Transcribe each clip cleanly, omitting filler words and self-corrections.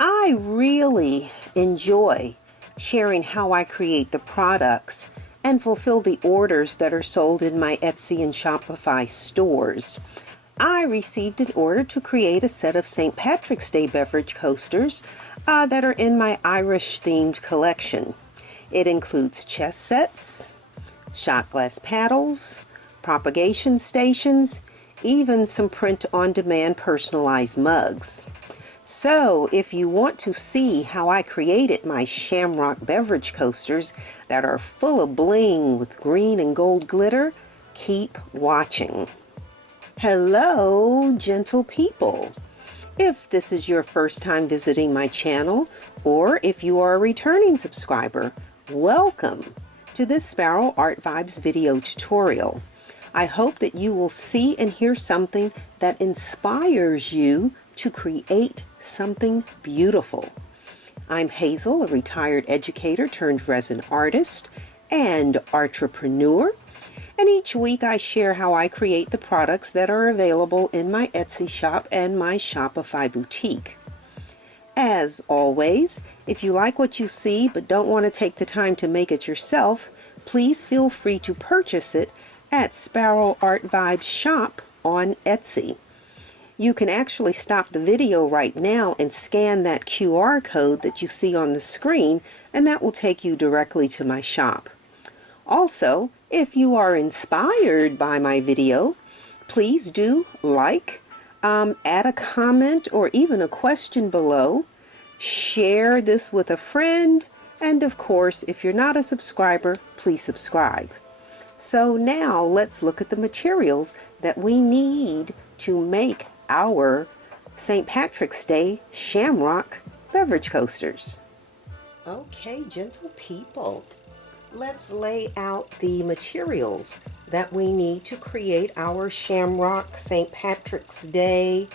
I really enjoy sharing how I create the products and fulfill the orders that are sold in my Etsy and Shopify stores. I received an order to create a set of St. Patrick's Day beverage coasters that are in my Irish themed collection. It includes chess sets, shot glass paddles, propagation stations, even some print-on-demand personalized mugs. So if you want to see how I created my Shamrock beverage coasters that are full of bling with green and gold glitter, keep watching. Hello, gentle people. If this is your first time visiting my channel, or if you are a returning subscriber, welcome to this Sparrow Art Vibes video tutorial. I hope that you will see and hear something that inspires you to create something beautiful. I'm Hazel, a retired educator turned resin artist and entrepreneur, and each week I share how I create the products that are available in my Etsy shop and my Shopify boutique. As always, if you like what you see but don't want to take the time to make it yourself, please feel free to purchase it at Sparrow Art Vibes Shop on Etsy. You can actually stop the video right now and scan that QR code that you see on the screen, and that will take you directly to my shop. Also, if you are inspired by my video, please do like, add a comment or even a question below, share this with a friend, and of course, if you're not a subscriber, please subscribe. So now let's look at the materials that we need to make our St. Patrick's Day Shamrock beverage coasters. Okay, gentle people, let's lay out the materials that we need to create our Shamrock St. Patrick's Day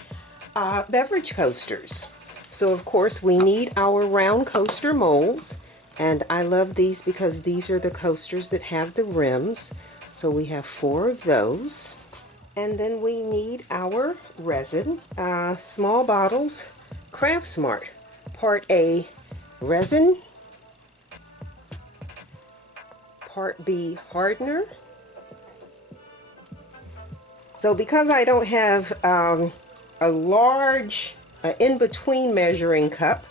beverage coasters. So of course we need our round coaster molds, and I love these because these are the coasters that have the rims. So we have 4 of those. And then we need our resin, small bottles, Craft Smart, Part A resin, Part B hardener. So because I don't have a large in-between measuring cup,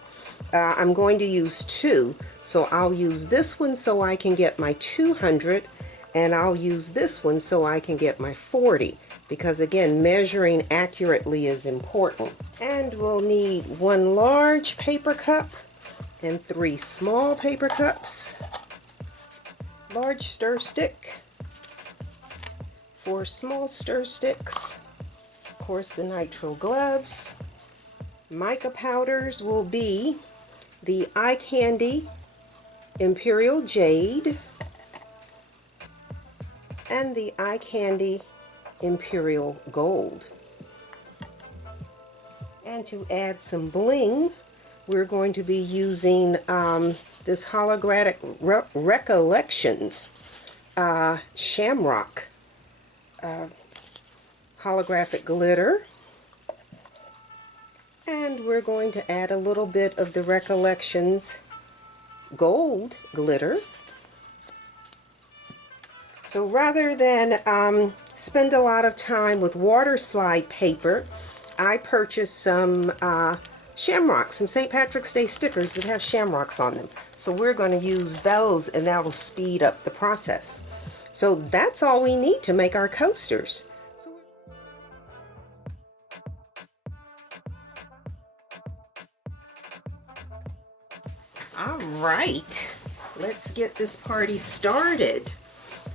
I'm going to use 2. So I'll use this one so I can get my 200, and I'll use this one so I can get my 40. Because again, measuring accurately is important. And we'll need 1 large paper cup and 3 small paper cups, large stir stick, 4 small stir sticks, of course the nitrile gloves. Mica powders will be the Eye Candy Imperial Jade and the Eye Candy Imperial Gold. And to add some bling, we're going to be using this holographic Recollections Shamrock holographic glitter. And we're going to add a little bit of the Recollections gold glitter. So rather than spend a lot of time with water slide paper, I purchased some shamrocks, some St. Patrick's Day stickers that have shamrocks on them. So we're going to use those, and that will speed up the process. So that's all we need to make our coasters. All right, let's get this party started.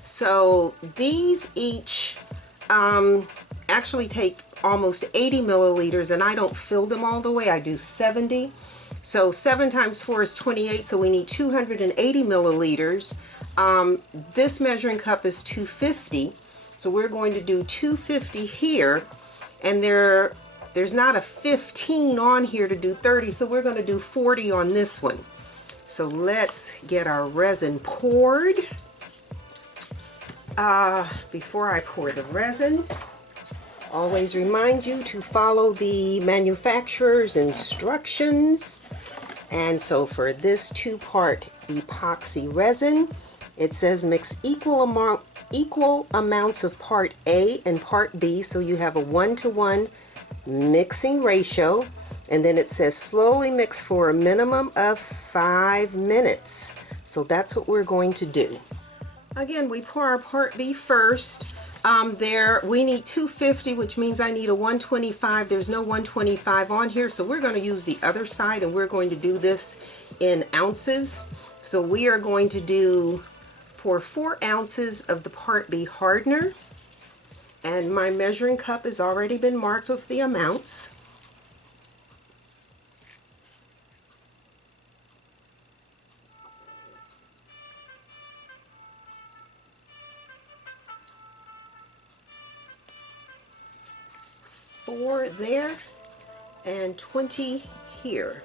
So these each actually take almost 80 milliliters, and I don't fill them all the way. I do 70. So 7 times 4 is 28, so we need 280 milliliters. This measuring cup is 250, So we're going to do 250 here, and there's not a 15 on here to do 30, so we're going to do 40 on this one. So let's get our resin poured. Before I pour the resin, always remind you to follow the manufacturer's instructions. And so for this 2-part epoxy resin, it says mix equal amounts of part A and part B, so you have a 1-to-1 mixing ratio. And then it says slowly mix for a minimum of 5 minutes. So that's what we're going to do. Again, we pour our part B first. We need 250, which means I need a 125. There's no 125 on here, so we're going to use the other side, and we're going to do this in ounces. So we are going to pour 4 ounces of the part B hardener, and my measuring cup has already been marked with the amounts. $4 there and 20 here.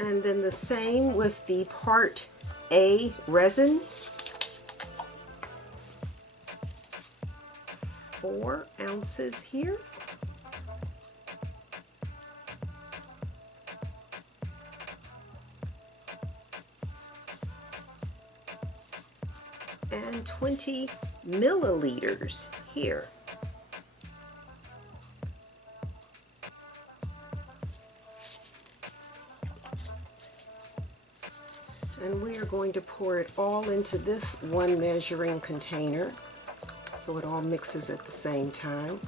And then the same with the part A resin. 4 ounces here. And 20 milliliters here. And we are going to pour it all into this one measuring container so it all mixes at the same time.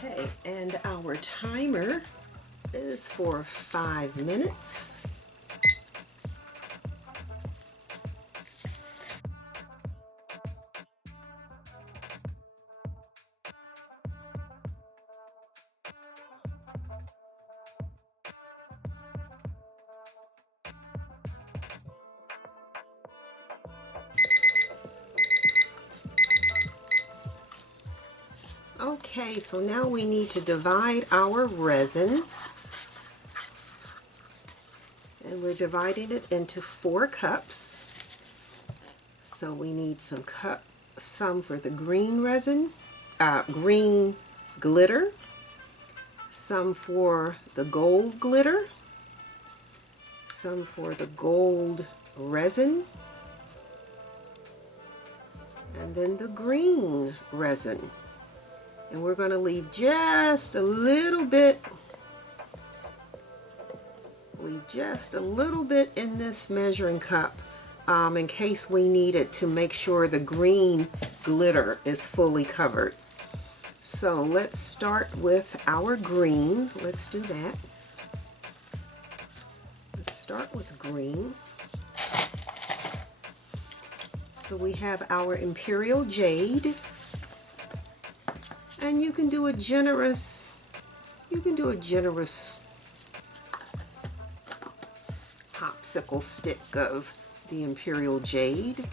Okay, and our timer is for 5 minutes. Okay, so now we need to divide our resin, and we're dividing it into 4 cups. So we need some for the green resin, green glitter, some for the gold glitter, some for the gold resin, and then the green resin. And we're going to leave just a little bit, in this measuring cup in case we need it to make sure the green glitter is fully covered. So let's start with our green. Let's do that. Let's start with green. So we have our Imperial Jade. And you can do a generous popsicle stick of the Imperial Jade.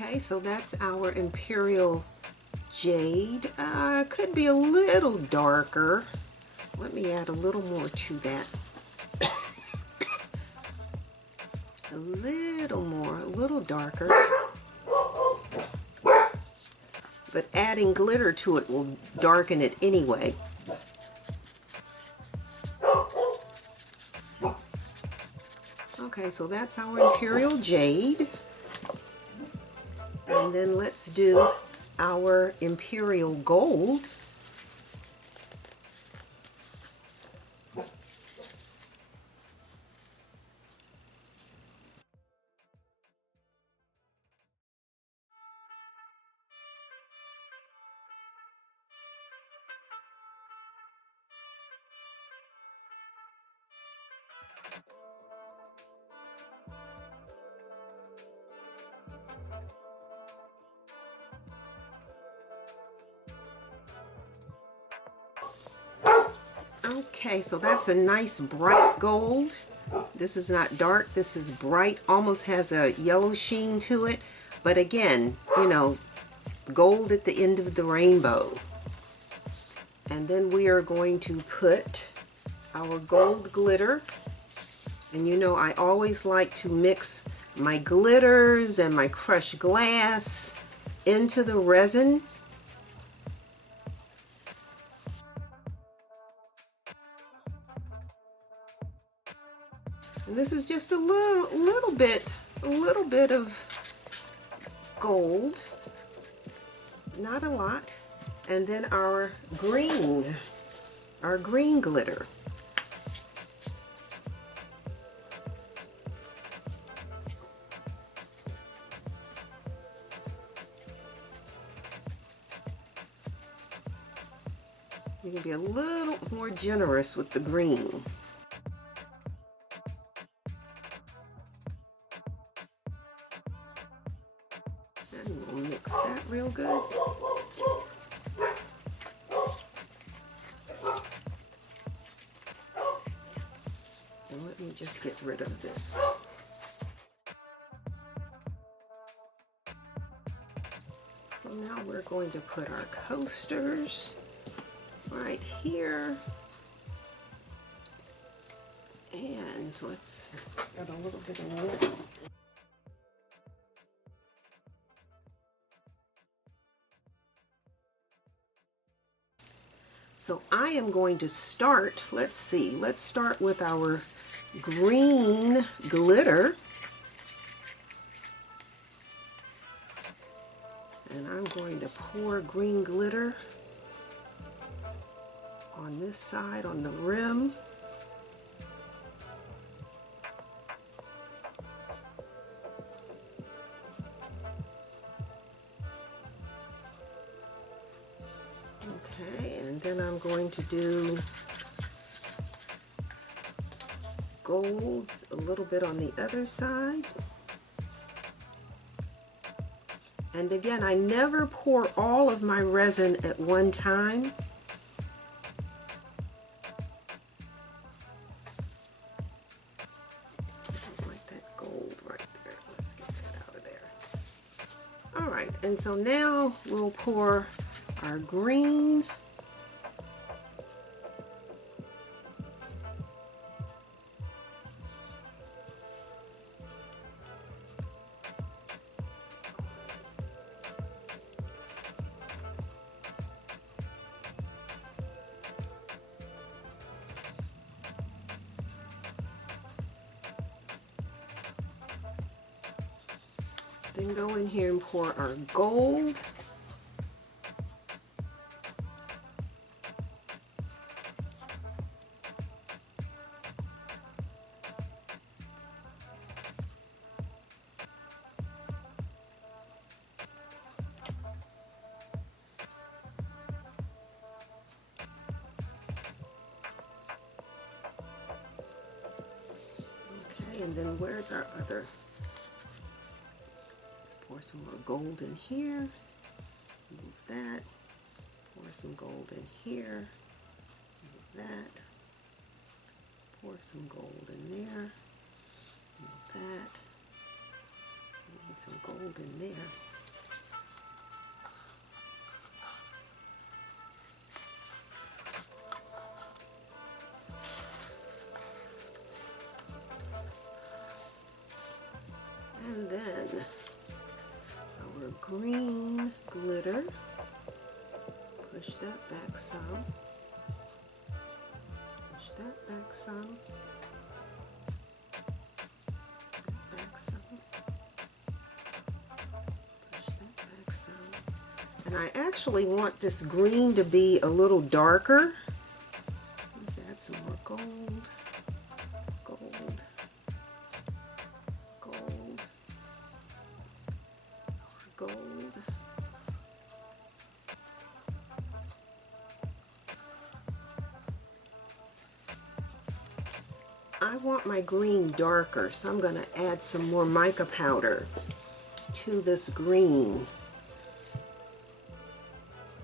Okay, so that's our Imperial Jade. Could be a little darker. Let me add a little more to that. A little more, a little darker. But adding glitter to it will darken it anyway. Okay, so that's our Imperial Jade. And then let's do our Imperial Gold. Okay, so that's a nice bright gold. This is not dark, this is bright, almost has a yellow sheen to it. But again, you know, gold at the end of the rainbow. And then we are going to put our gold glitter. And you know, I always like to mix my glitters and my crushed glass into the resin. And this is just a little bit of gold, not a lot. And then our green glitter. You can be a little more generous with the green. And we'll mix that real good. And let me just get rid of this. So now we're going to put our coasters right here. And let's add a little bit of wood. So I am going to start, let's start with our green glitter. And I'm going to pour green glitter on this side, on the rim. Okay, and then I'm going to do gold a little bit on the other side. And again, I never pour all of my resin at one time. I don't like that gold right there. Let's get that out of there. All right, and so now we'll pour our green. Then go in here and pour our gold. Okay, and then where's our other? Pour some more gold in here, move that, pour some gold in here, move that, pour some gold in there, move that, we need some gold in there. And then our green glitter, push that back some, push that back some, I actually want this green to be a little darker. Let's add some more gold, gold, gold, gold. I want my green darker, so I'm going to add some more mica powder to this green.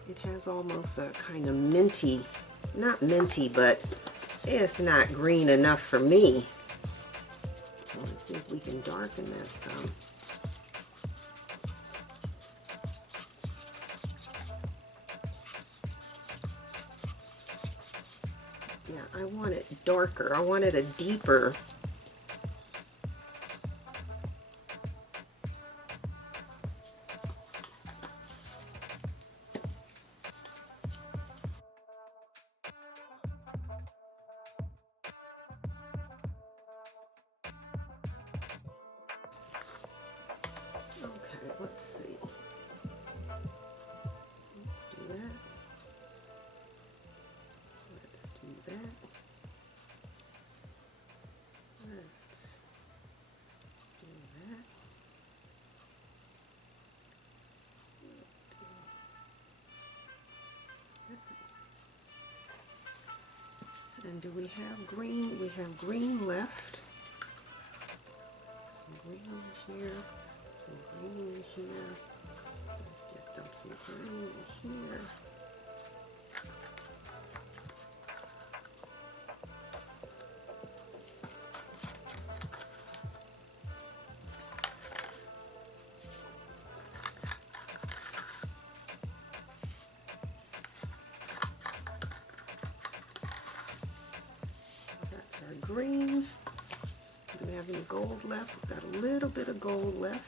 It has almost a kind of minty, not minty, but it's not green enough for me. Let's see if we can darken that some. Yeah, I want it darker. I want it a deeper. Okay, let's see. Let's do that. Let's do that. Let's do that. And do we have green? We have green left. Some green in here. Some green in here. Let's just dump some green in here. That's our green. Do we have any gold left? We've got a little bit of gold left.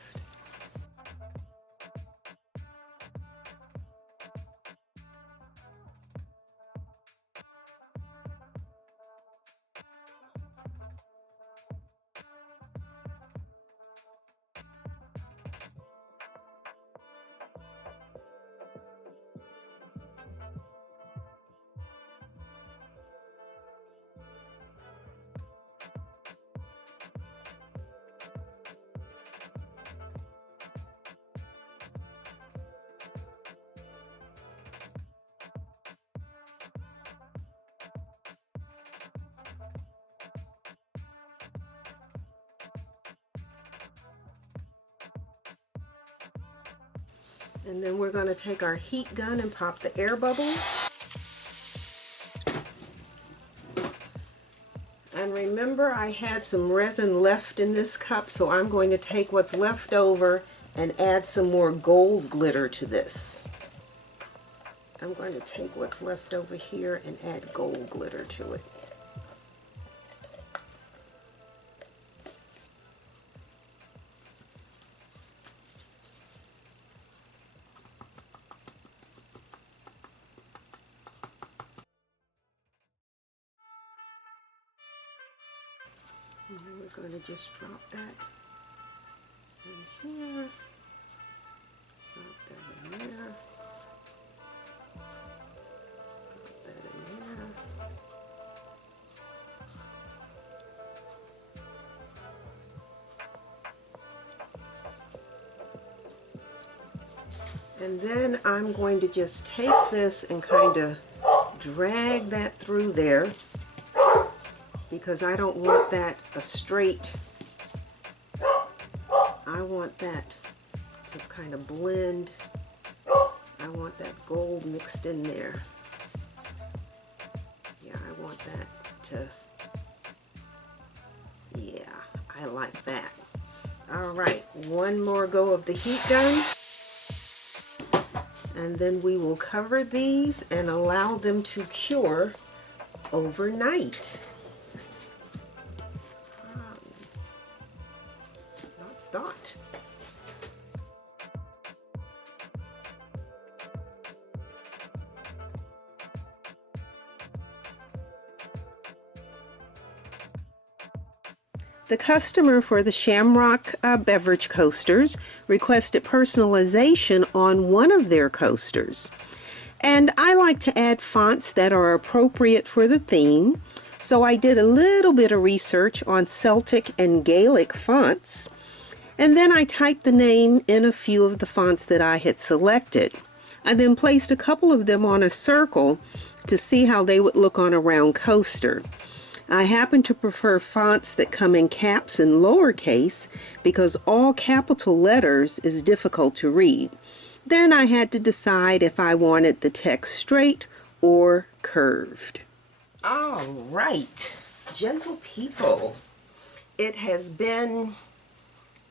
And then we're going to take our heat gun and pop the air bubbles. And remember, I had some resin left in this cup, so I'm going to take what's left over and add some more gold glitter to this. I'm going to take what's left over here and add gold glitter to it. And then we're going to just drop that in here, drop that in there, drop that in there. And then I'm going to just take this and kind of drag that through there, because I don't want that a straight, I want that to kind of blend. I want that gold mixed in there. Yeah, I want that to, yeah, I like that. All right, one more go of the heat gun. And then we will cover these and allow them to cure overnight. That's that. The customer for the Shamrock beverage coasters requested personalization on one of their coasters. And I like to add fonts that are appropriate for the theme, so I did a little bit of research on Celtic and Gaelic fonts, and then I typed the name in a few of the fonts that I had selected. I then placed a couple of them on a circle to see how they would look on a round coaster. I happen to prefer fonts that come in caps and lowercase because all capital letters is difficult to read. Then I had to decide if I wanted the text straight or curved. All right, gentle people, it has been,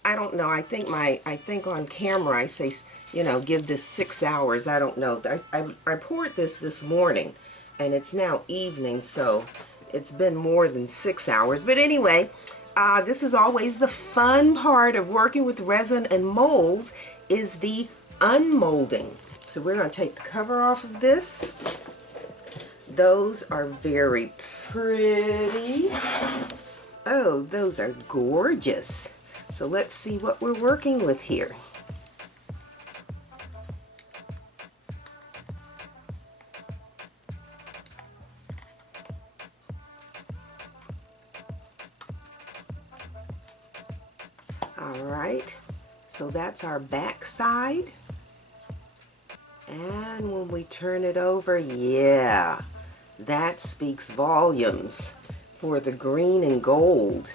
I don't know, I think on camera I say, you know, give this 6 hours. I don't know. I poured this morning, and it's now evening, so it's been more than 6 hours. But anyway, this is always the fun part of working with resin and molds, is the unmolding. So we're going to take the cover off of this. Those are very pretty. Oh, those are gorgeous. So let's see what we're working with here. All right, so that's our back side. And when we turn it over, yeah, that speaks volumes for the green and gold.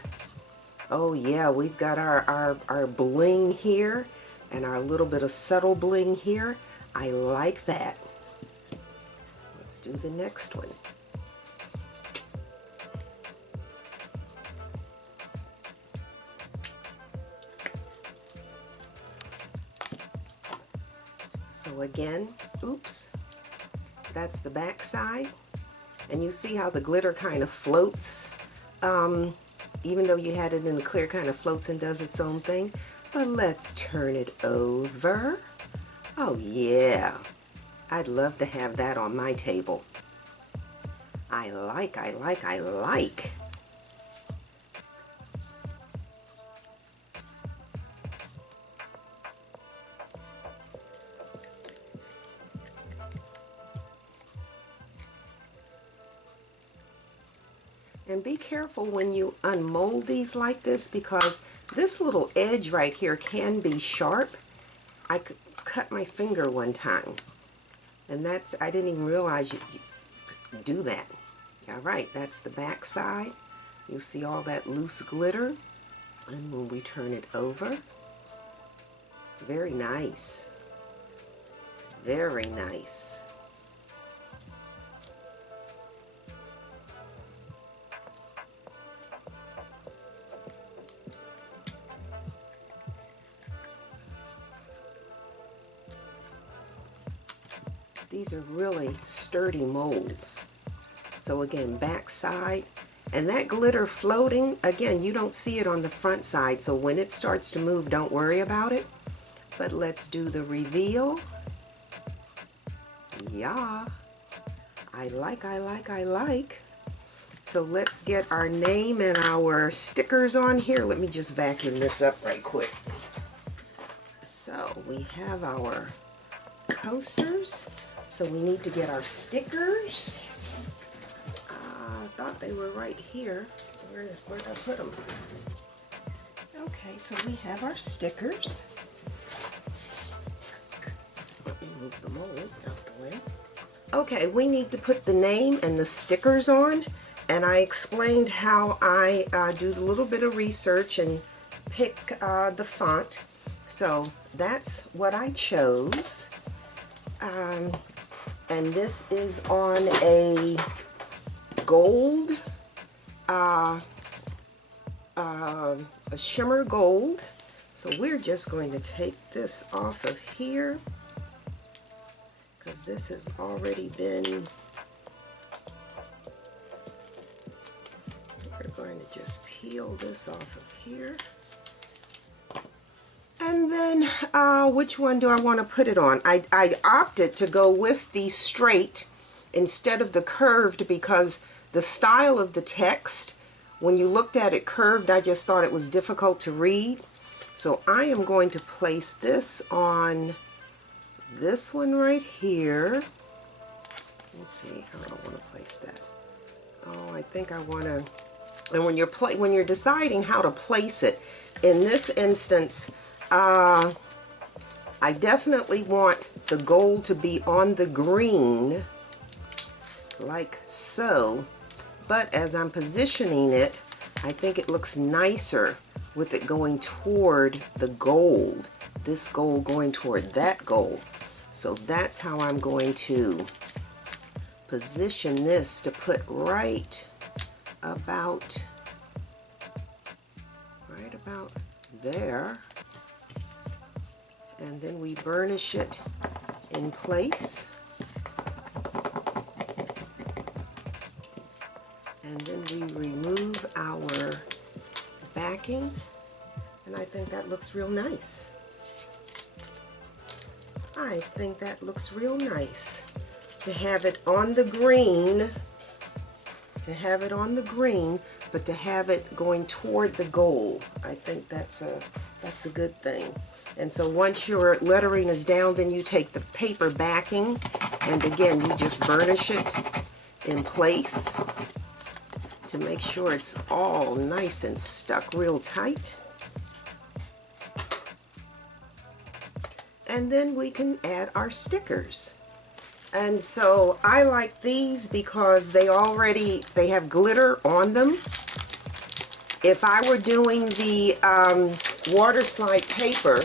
Oh yeah, we've got our bling here and our little bit of subtle bling here. I like that. Let's do the next one. So again, oops, that's the back side, and you see how the glitter kind of floats, even though you had it in the clear, kind of floats and does its own thing. But let's turn it over. Oh yeah, I'd love to have that on my table. I like. And be careful when you unmold these like this, because this little edge right here can be sharp. I cut my finger one time, and I didn't even realize you do that. All right, that's the back side. You see all that loose glitter, and when we turn it over, very nice. Very nice. These are really sturdy molds. So again, back side, and that glitter floating, again, you don't see it on the front side, so when it starts to move, don't worry about it. But let's do the reveal. Yeah, I like. So let's get our name and our stickers on here. Let me just vacuum this up right quick. So we have our coasters. So we need to get our stickers. I thought they were right here. Where'd I put them? Okay, so we have our stickers. Let me move the molds out the way. Okay, we need to put the name and the stickers on, and I explained how I do a little bit of research and pick the font. So that's what I chose. And this is on a gold, a shimmer gold. So we're just going to take this off of here, because this has already been, we're going to just peel this off of here. And then, which one do I want to put it on? I opted to go with the straight instead of the curved, because the style of the text when you looked at it curved, I just thought it was difficult to read. So I am going to place this on this one right here. Let's see, how do I want to place that? Oh, I think I want to, and when you're deciding how to place it, in this instance, I definitely want the gold to be on the green, like so. But as I'm positioning it, I think it looks nicer with it going toward the gold. This gold going toward that gold. So that's how I'm going to position this, to put right about there. And then we burnish it in place. And then we remove our backing, and I think that looks real nice. I think that looks real nice to have it on the green, but to have it going toward the gold. I think that's a good thing. And so once your lettering is down, then you take the paper backing, and again, you just burnish it in place to make sure it's all nice and stuck real tight. And then we can add our stickers. And so I like these because they have glitter on them. If I were doing the water slide paper,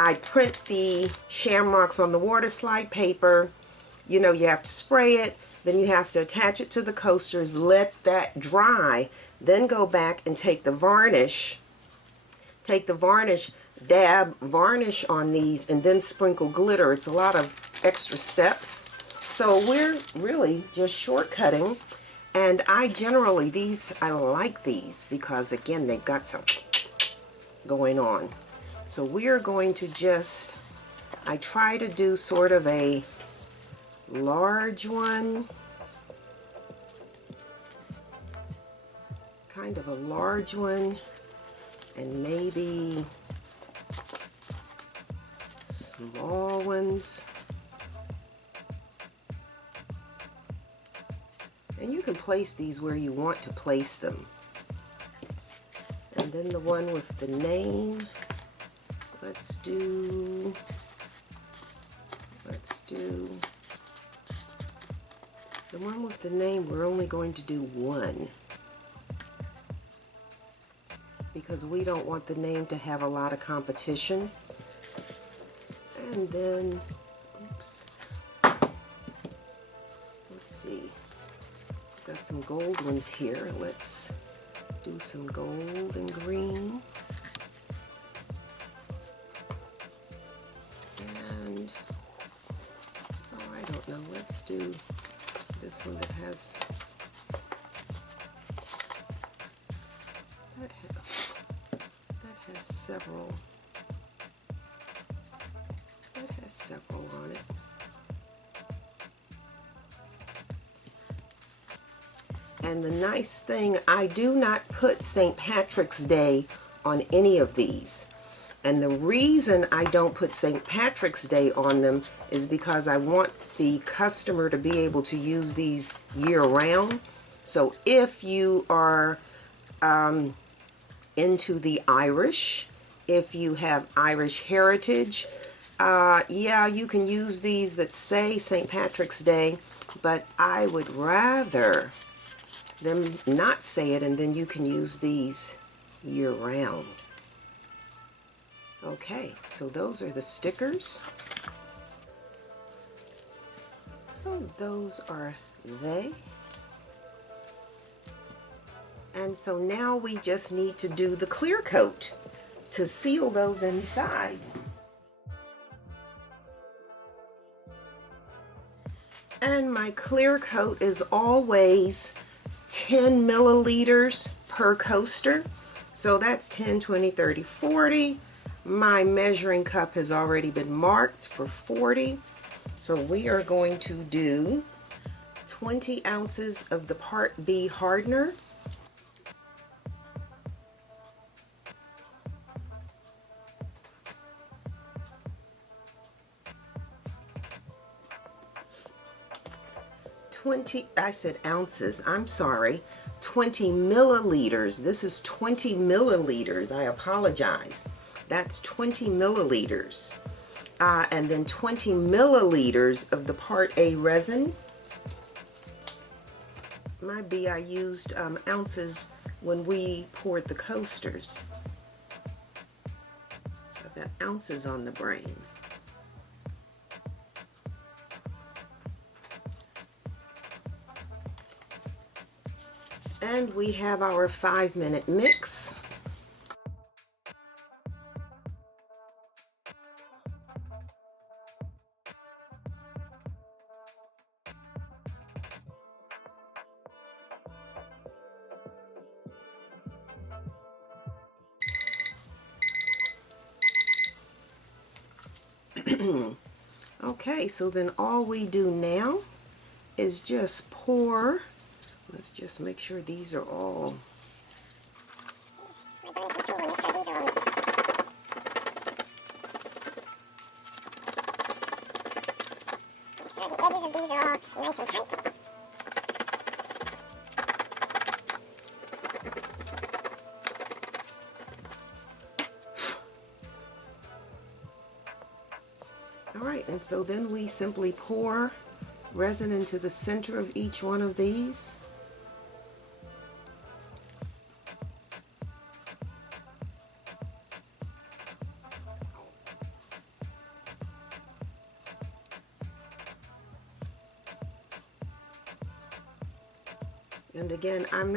I'd print the shamrocks on the water slide paper. You know, you have to spray it, then you have to attach it to the coasters, let that dry, then go back and take the varnish, dab varnish on these, and then sprinkle glitter. It's a lot of extra steps. So we're really just shortcutting. And I like these because, again, they've got some going on. So we are going to I try to do sort of a large one, and maybe small ones. And you can place these where you want to place them. And then the one with the name, let's do the one with the name. We're only going to do one because we don't want the name to have a lot of competition. And then, oops, let's see, got some gold ones here. Let's do some gold and green. And, oh, I don't know, let's do this one that has, several on it. And the nice thing, I do not put St. Patrick's Day on any of these. And the reason I don't put St. Patrick's Day on them is because I want the customer to be able to use these year-round. So if you are into the Irish, if you have Irish heritage, yeah, you can use these that say St. Patrick's Day, but I would rather them not say it, and then you can use these year-round. Okay, so those are the stickers. So those are they. And so now we just need to do the clear coat to seal those inside. And my clear coat is always 10 milliliters per coaster. So that's 10, 20, 30, 40. My measuring cup has already been marked for 40. So we are going to do 20 ounces of the Part B hardener. 20, I said ounces, I'm sorry, 20 milliliters. This is 20 milliliters. I apologize. That's 20 milliliters. And then 20 milliliters of the Part A resin. Might be I used ounces when we poured the coasters. So I've got ounces on the brain. And we have our 5-minute mix. Okay, so then all we do now is just pour. Let's just make sure these are all. Alright, and so then we simply pour resin into the center of each one of these. And again, I'm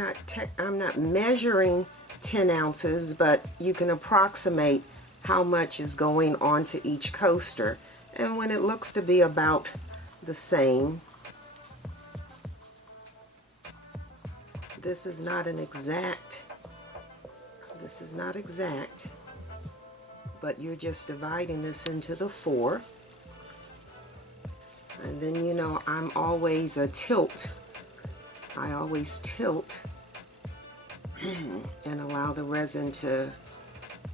not measuring 10 ounces, but you can approximate how much is going onto each coaster. And when it looks to be about the same, this is not exact, but you're just dividing this into the 4. And then, you know, I'm always a tilt. I always tilt and allow the resin to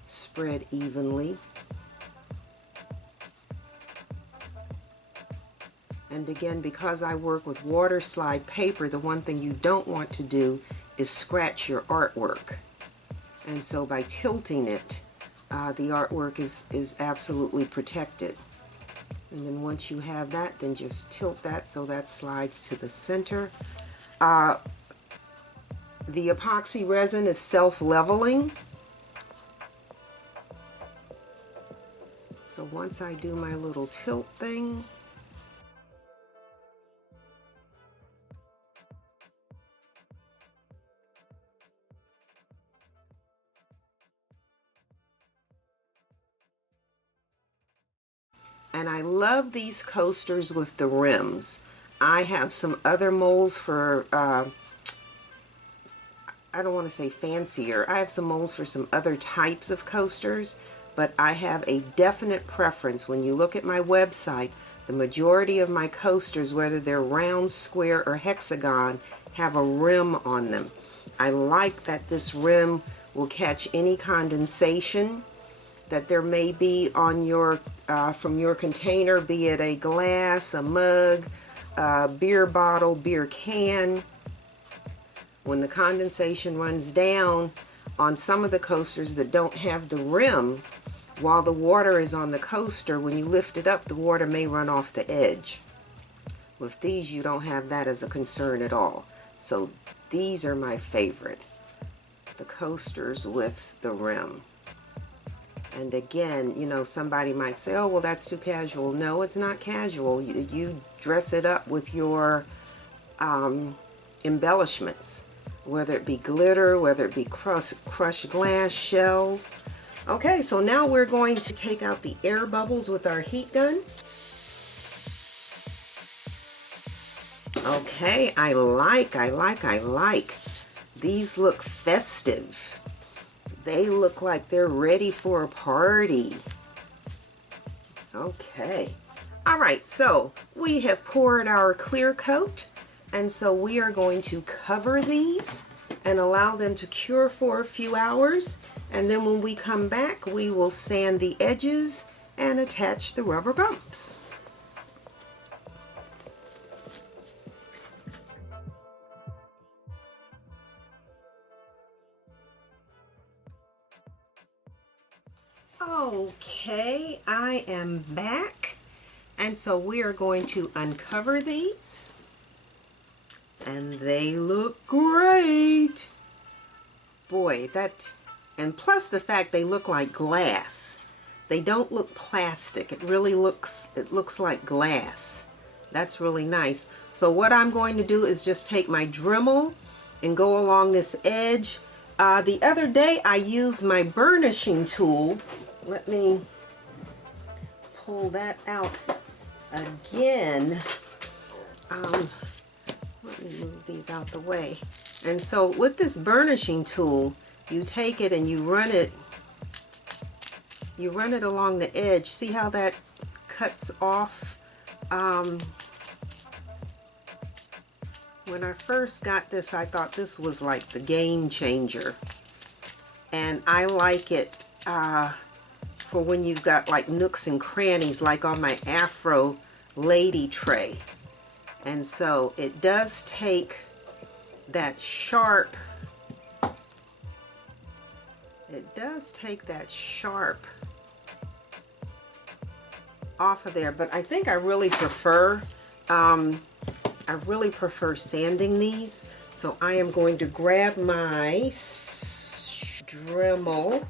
spread evenly. And again, because I work with water slide paper, the one thing you don't want to do is scratch your artwork. And so by tilting it, the artwork is absolutely protected. And then once you have that, then just tilt that so that slides to the center. The epoxy resin is self-leveling. So once I do my little tilt thing, and I love these coasters with the rims. I have some other molds for, I don't want to say fancier, I have some molds for some other types of coasters, but I have a definite preference. When you look at my website, the majority of my coasters, whether they're round, square, or hexagon, have a rim on them. I like that this rim will catch any condensation that there may be on your from your container, be it a glass, a mug, a beer bottle, beer can. When the condensation runs down on some of the coasters that don't have the rim, while the water is on the coaster, when you lift it up, the water may run off the edge. With these, you don't have that as a concern at all. So these are my favorite, the coasters with the rim. And again, you know, somebody might say, oh, well, that's too casual. No, it's not casual. You dress it up with your embellishments, whether it be glitter, whether it be crushed glass shells. Okay, so now we're going to take out the air bubbles with our heat gun. Okay, I like. These look festive. They look like they're ready for a party. Okay. All right, so we have poured our clear coat, and so we are going to cover these and allow them to cure for a few hours. And then when we come back, we will sand the edges and attach the rubber bumps. Okay, I am back, and so we are going to uncover these, and they look great. Boy, and plus the fact they look like glass. They don't look plastic. It looks like glass. That's really nice. So what I'm going to do is just take my Dremel and go along this edge. The other day I used my burnishing tool. Let me pull that out again. Let me move these out the way. And so with this burnishing tool, you take it and you run it along the edge. See how that cuts off? When I first got this, I thought this was like the game changer. And I like it for when you've got like nooks and crannies, like on my Afro lady tray. And so it does take that sharp, off of there, but I think I really prefer sanding these. So I am going to grab my Dremel,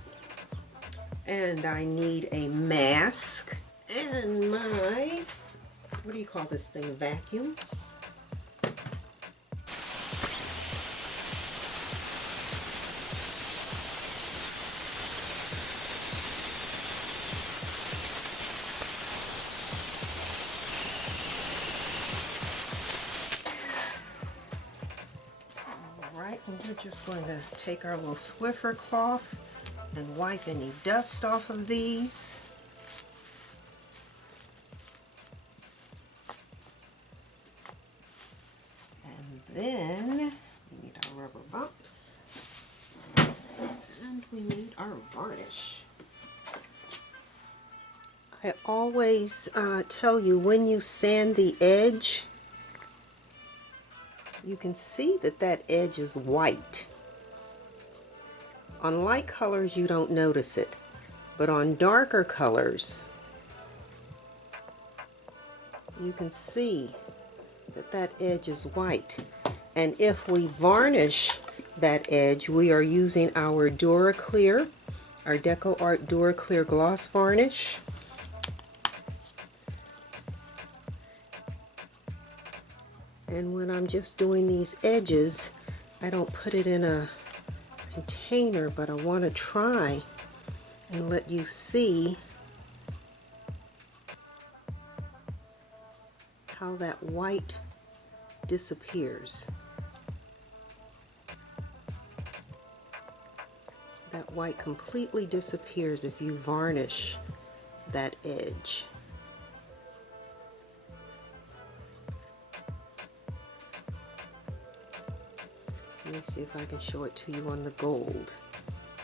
and I need a mask and my, what do you call this thing, vacuum? And we're just going to take our little Swiffer cloth and wipe any dust off of these. And then we need our rubber bumps. And we need our varnish. I always tell you, when you sand the edge, you can see that that edge is white. On light colors you don't notice it, but on darker colors you can see that that edge is white. And if we varnish that edge, we are using our DuraClear, our Deco Art DuraClear gloss varnish. And when I'm just doing these edges, I don't put it in a container, but I want to try and let you see how that white disappears. That white completely disappears if you varnish that edge. Let me see if I can show it to you on the gold.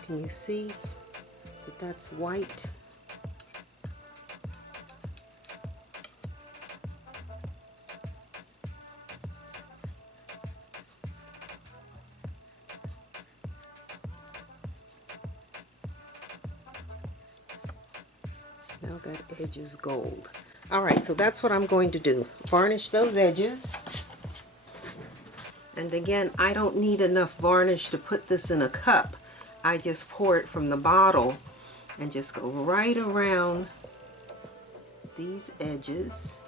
Can you see that that's white? Now that edge is gold. Alright, so that's what I'm going to do. Varnish those edges. And again, I don't need enough varnish to put this in a cup. I just pour it from the bottle and just go right around these edges.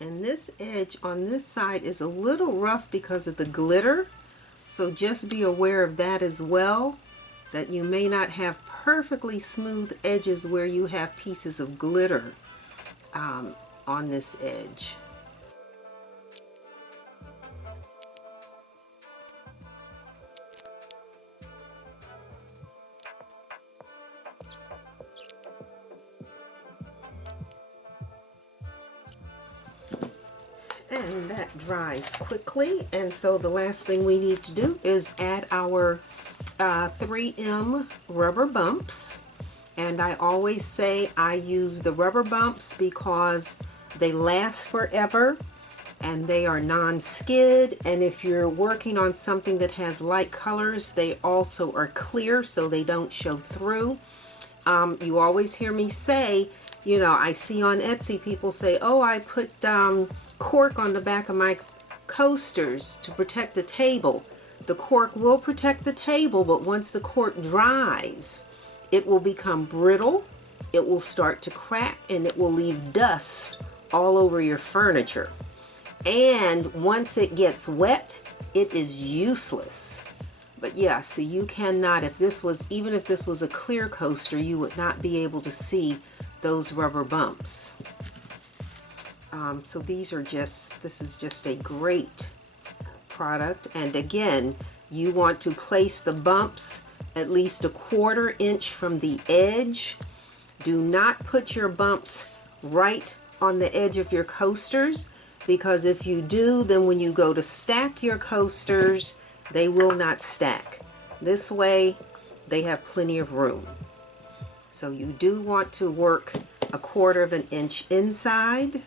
And this edge on this side is a little rough because of the glitter, so just be aware of that as well, that you may not have perfectly smooth edges where you have pieces of glitter on this edge. And that dries quickly, and so the last thing we need to do is add our 3M rubber bumps. And I always say I use the rubber bumps because They last forever, and they are non-skid, and if you're working on something that has light colors, they also are clear so they don't show through. You always hear me say, you know, I see on Etsy people say, oh, I put cork on the back of my coasters to protect the table. The cork will protect the table, but once the cork dries, it will become brittle, it will start to crack, and it will leave dust all over your furniture. And once it gets wet, it is useless. But yeah, so you cannot, even if this was a clear coaster, you would not be able to see those rubber bumps. So this is just a great product. And again, you want to place the bumps at least 1/4 inch from the edge. Do not put your bumps right on the edge of your coasters, because if you do, then when you go to stack your coasters, they will not stack. This way, they have plenty of room. So you do want to work 1/4 inch inside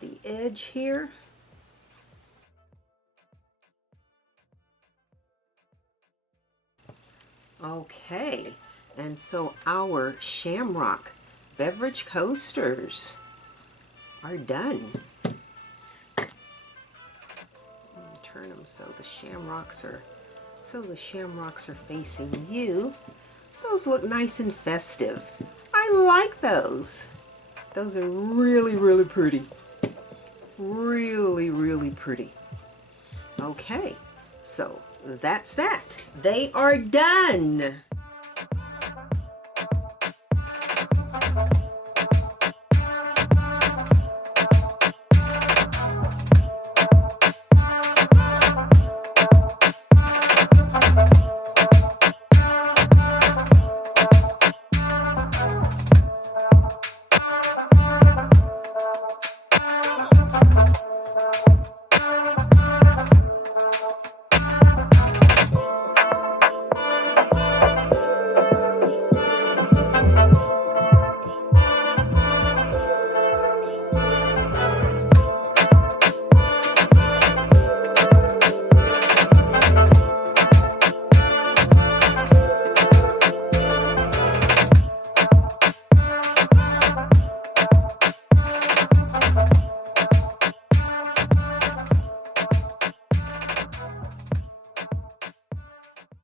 the edge here. Okay, and so our Shamrock beverage coasters are done. Turn them so the shamrocks are facing you. Those look nice and festive. I like those. Those are really, really pretty. Really, really pretty. Okay, so that's that. They are done.